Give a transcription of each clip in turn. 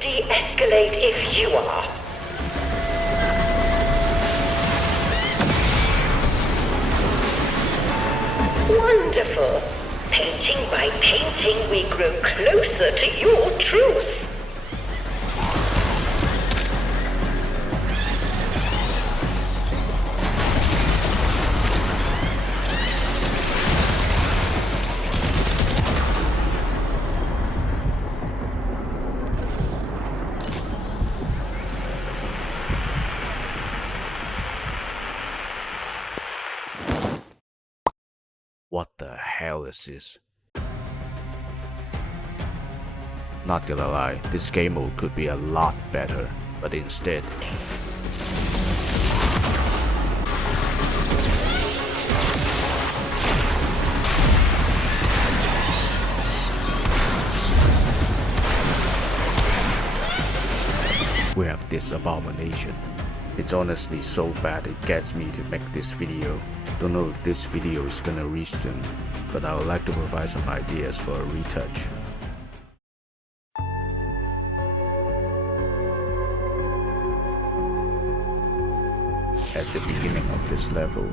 De-escalate if you are. Wonderful. Painting by painting, we grow closer to your truth. What the hell is this? Not gonna lie, this game mode could be a lot better, but instead we have this abomination. It's honestly so bad it gets me to make this video. Don't know if this video is gonna reach them, but I would like to provide some ideas for a retouch. At the beginning of this level,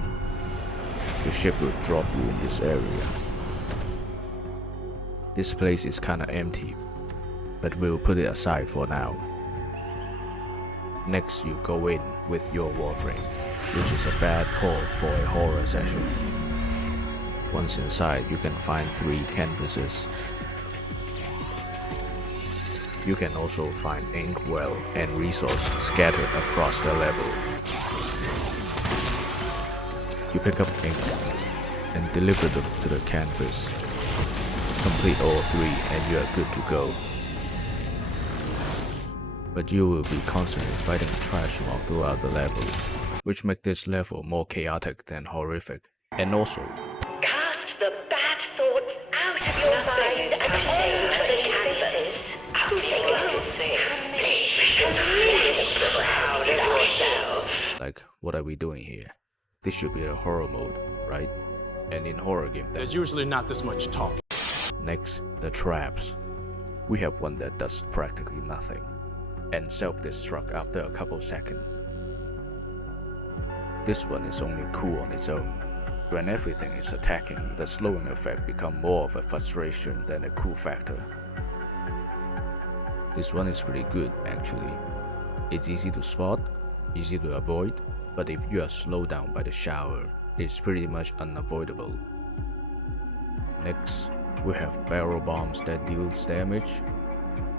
the ship will drop you in this area. This place is kinda empty, but we'll put it aside for now. Next, you go in with your Warframe, which is a bad call for a horror session. Once inside, you can find 3 canvases. You can also find ink well and resources scattered across the level. You pick up ink and deliver them to the canvas. Complete all 3 and you are good to go. But you will be constantly fighting trash mob throughout the level, which makes this level more chaotic than horrific. And also, Cast the bad thoughts out of your mind and onto the canvas. Proud of yourself. like, what are we doing here? This should be a horror mode, right? And in horror game, There's usually not this much talk. next, the traps. We have one that does practically nothing and self-destruct after a couple seconds. This one is only cool on its own. When everything is attacking, the slowing effect becomes more of a frustration than a cool factor. This one is pretty good actually. It's easy to spot, easy to avoid, but if you are slowed down by the shower, it's pretty much unavoidable. Next, we have barrel bombs that deals damage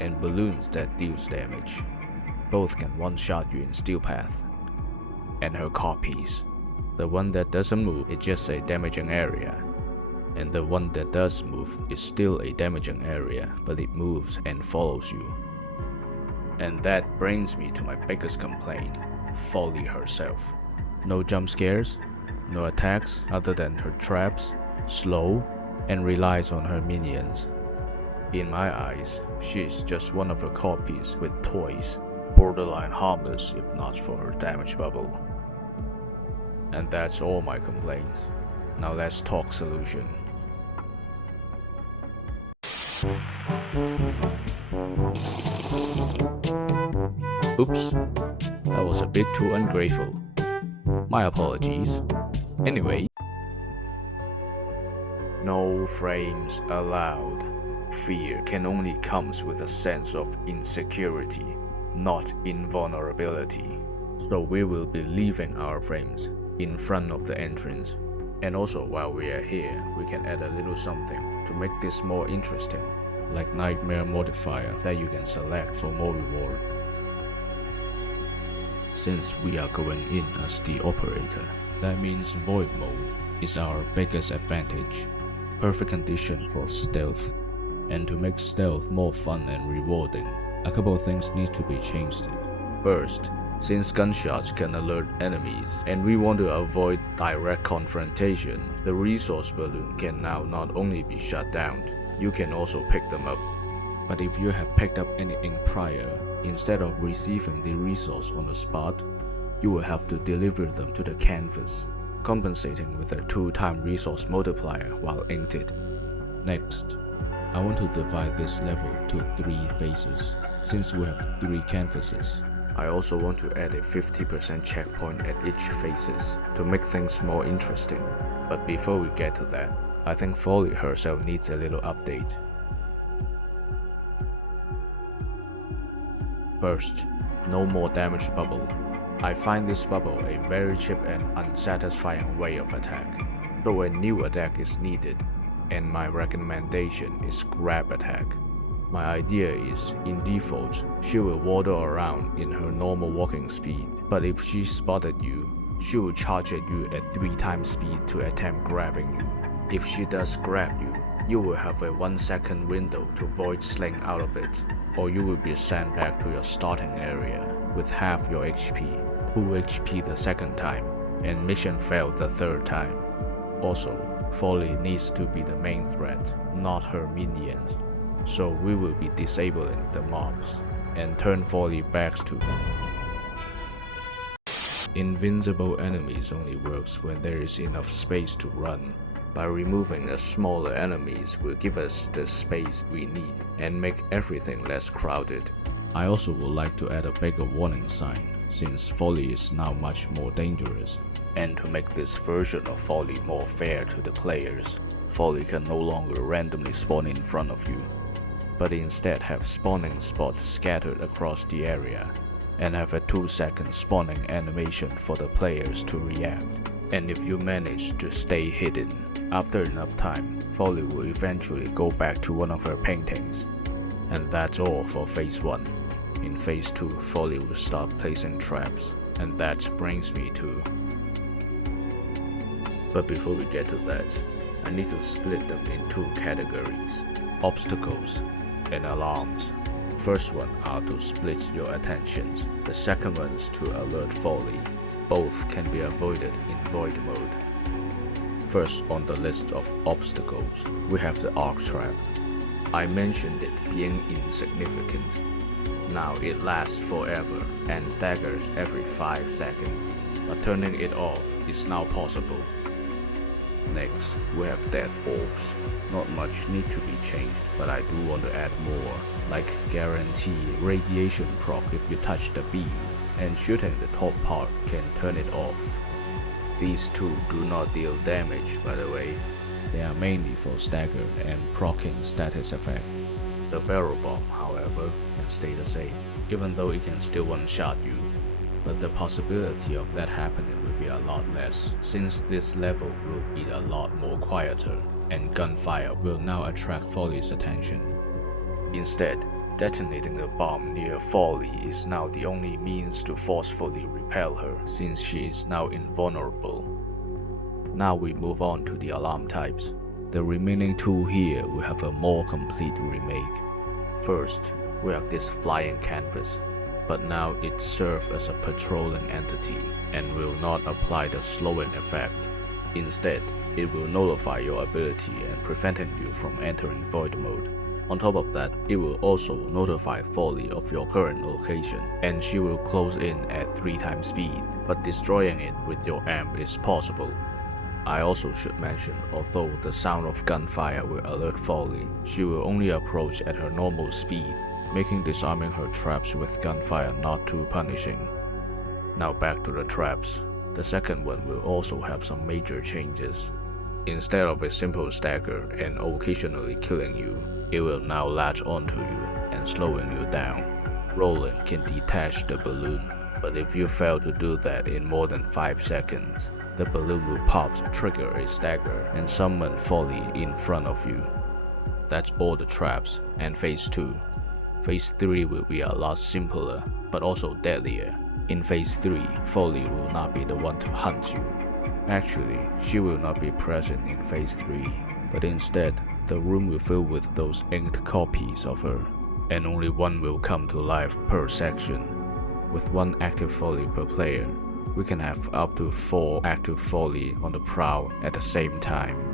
and balloons that deals damage. Both can one-shot you in steel path. And her copies. The one that doesn't move is just a damaging area, and the one that does move is still a damaging area, but it moves and follows you. And that brings me to my biggest complaint, Follie herself. No jump scares, no attacks other than her traps, slow, and relies on her minions. In my eyes, she is just one of her copies with toys, borderline harmless if not for her damage bubble. And that's all my complaints. Now let's talk solution. Oops, that was a bit too ungrateful. My apologies. Anyway, no frames allowed. Fear can only comes with a sense of insecurity, not invulnerability. So we will be leaving our frames in front of the entrance. And also while we are here, we can add a little something to make this more interesting, like nightmare modifier that you can select for more reward. Since we are going in as the operator, that means void mode is our biggest advantage. Perfect condition for stealth. And to make stealth more fun and rewarding, a couple of things need to be changed. First, since gunshots can alert enemies and we want to avoid direct confrontation, the resource balloon can now not only be shut down, you can also pick them up. But if you have picked up anything prior, instead of receiving the resource on the spot, you will have to deliver them to the canvas, compensating with a 2-time resource multiplier while inked. Next, I want to divide this level to 3 phases. since we have 3 canvases. I also want to add a 50% checkpoint at each faces to make things more interesting. But before we get to that, I think Follie herself needs a little update. First, no more damage bubble. I find this bubble a very cheap and unsatisfying way of attack, though a new attack is needed, and my recommendation is grab attack. My idea is, in default, she will waddle around in her normal walking speed, but if she spotted you, she will charge at you at 3 times speed to attempt grabbing you. If she does grab you, you will have a 1-second window to void sling out of it, or you will be sent back to your starting area with half your HP, full HP the second time, and mission failed the third time. Also, Follie needs to be the main threat, not her minions. So we will be disabling the mobs and turn Follie back to invincible enemies only works when there is enough space to run. By removing the smaller enemies will give us the space we need and make everything less crowded. I also would like to add a bigger warning sign, since Follie is now much more dangerous. And to make this version of Follie more fair to the players, Follie can no longer randomly spawn in front of you, but instead have spawning spots scattered across the area, and have a 2-second spawning animation for the players to react. And if you manage to stay hidden, after enough time, Follie will eventually go back to one of her paintings. And that's all for phase 1. In phase 2, Follie will start placing traps, and that brings me to... But before we get to that, I need to split them in 2 categories: obstacles and alarms. First one are to split your attentions, the second one is to alert Follie. Both can be avoided in void mode. First on the list of obstacles, we have the arc trap. I mentioned it being insignificant. Now it lasts forever and staggers every 5 seconds, but turning it off is now possible. Next, we have death orbs. Not much need to be changed, but I do want to add more, like guarantee radiation proc if you touch the beam, and shooting the top part can turn it off. These two do not deal damage, by the way. They are mainly for stagger and proccing status effect. The barrel bomb, however, can stay the same, even though it can still one-shot you. But the possibility of that happening will be a lot less, since this level will be a lot more quieter, and gunfire will now attract Follie's attention. Instead, detonating the bomb near Follie is now the only means to forcefully repel her, since she is now invulnerable. Now we move on to the alarm types. The remaining 2 here will have a more complete remake. First, we have this flying canvas, but now it serves as a patrolling entity and will not apply the slowing effect. Instead, it will nullify your ability and preventing you from entering void mode. On top of that, it will also notify Follie of your current location, and she will close in at 3 times speed, but destroying it with your amp is possible. I also should mention, although the sound of gunfire will alert Follie, she will only approach at her normal speed, making disarming her traps with gunfire not too punishing. Now back to the traps. The second one will also have some major changes. Instead of a simple stagger and occasionally killing you, it will now latch onto you and slowing you down. Rolling can detach the balloon, but if you fail to do that in more than 5 seconds, the balloon will pop to trigger a stagger and summon Follie in front of you. That's all the traps and phase 2. Phase 3 will be a lot simpler, but also deadlier. In phase 3, Follie will not be the one to hunt you. Actually, she will not be present in phase 3, but instead, the room will fill with those inked copies of her, and only one will come to life per section. With 1 active Follie per player, we can have up to 4 active Follie on the prowl at the same time.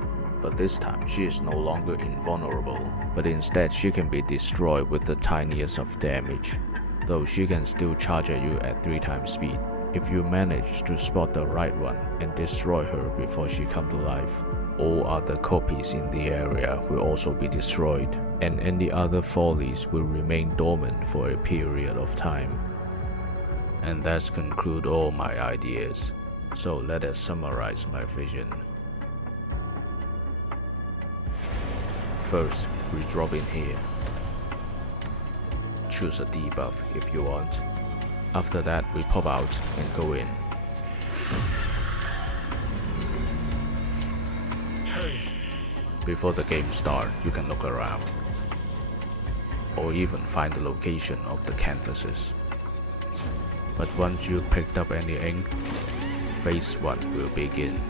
But this time she is no longer invulnerable, but instead she can be destroyed with the tiniest of damage, though she can still charge at you at 3 times speed. If you manage to spot the right one and destroy her before she comes to life, all other copies in the area will also be destroyed, and any other follies will remain dormant for a period of time. And that's conclude all my ideas. So let us summarize my vision. First, we drop in here. Choose a debuff if you want. After that, we pop out and go in. Before the game starts, you can look around, or even find the location of the canvases. But once you picked up any ink, phase 1 will begin,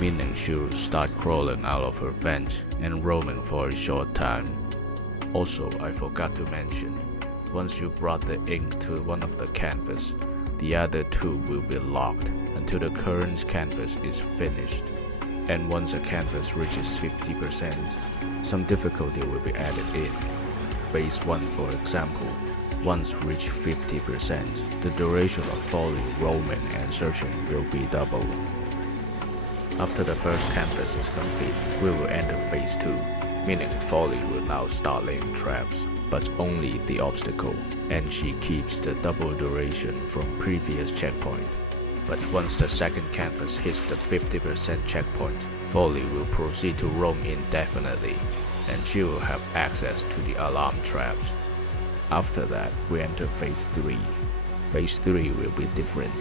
meaning she'll start crawling out of her vent and roaming for a short time. Also, I forgot to mention, once you brought the ink to one of the canvas, the other 2 will be locked until the current canvas is finished. And once a canvas reaches 50%, some difficulty will be added in. Phase 1, for example, once reached 50%, the duration of Follie roaming and searching will be doubled. After the first canvas is complete, we will enter phase 2, meaning Follie will now start laying traps, but only the obstacle, and she keeps the double duration from previous checkpoint. But once the second canvas hits the 50% checkpoint, Follie will proceed to roam indefinitely, and she will have access to the alarm traps. After that, we enter phase 3. Phase 3 will be different.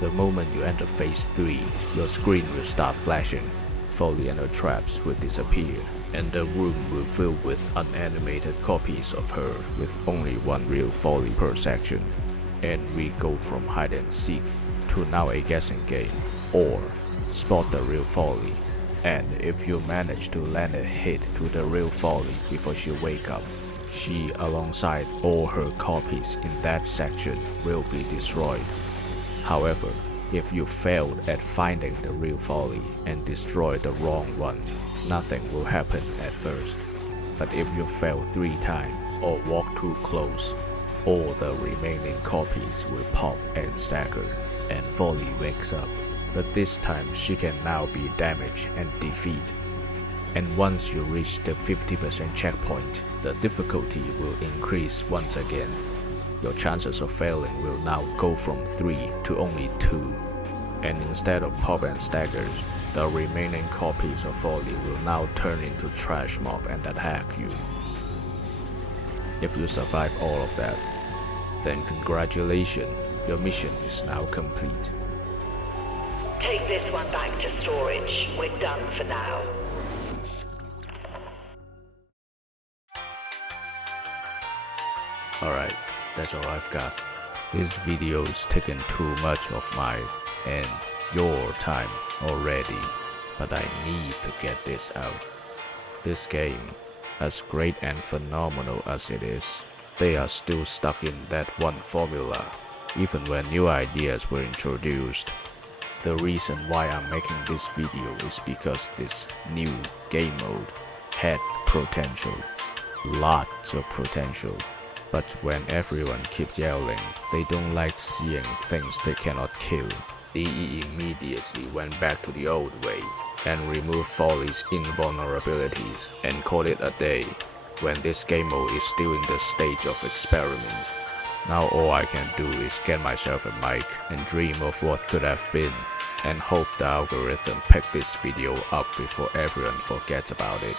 The moment you enter phase 3, your screen will start flashing, Follie and her traps will disappear, and the room will fill with unanimated copies of her with only one real Follie per section. And we go from hide and seek to now a guessing game, or spot the real Follie. And if you manage to land a hit to the real Follie before she wake up, she alongside all her copies in that section will be destroyed. However, if you failed at finding the real Follie and destroy the wrong one, nothing will happen at first. But if you fail 3 times or walk too close, all the remaining copies will pop and stagger, and Follie wakes up. But this time she can now be damaged and defeated. And once you reach the 50% checkpoint, the difficulty will increase once again. Your chances of failing will now go from 3 to only 2. And instead of pop and staggers, the remaining copies of Follie will now turn into trash mob and attack you. If you survive all of that, then congratulations, your mission is now complete. Take this one back to storage. We're done for now. Alright, that's all I've got. This video is taking too much of my and your time already, but I need to get this out. This game, as great and phenomenal as it is, they are still stuck in that one formula, even when new ideas were introduced. The reason why I'm making this video is because this new game mode had potential, lots of potential. But when everyone keeps yelling, they don't like seeing things they cannot kill. DE immediately went back to the old way and removed Follie's invulnerabilities and called it a day, when this game mode is still in the stage of experiment. Now all I can do is get myself a mic and dream of what could have been, and hope the algorithm pick this video up before everyone forgets about it.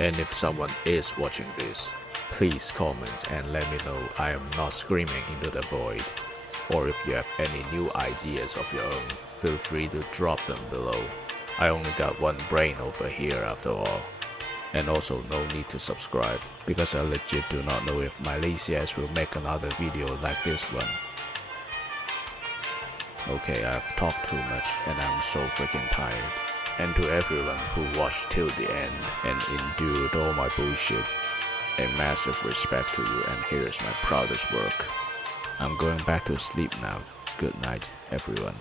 And if someone is watching this, please comment and let me know I am not screaming into the void. Or if you have any new ideas of your own, feel free to drop them below. I only got one brain over here after all. And also no need to subscribe, because I legit do not know if my lazy ass will make another video like this one. Okay, I've talked too much and I'm so freaking tired. And to everyone who watched till the end and endured all my bullshit, a massive respect to you, and here's my proudest work. I'm going back to sleep now. Good night, everyone.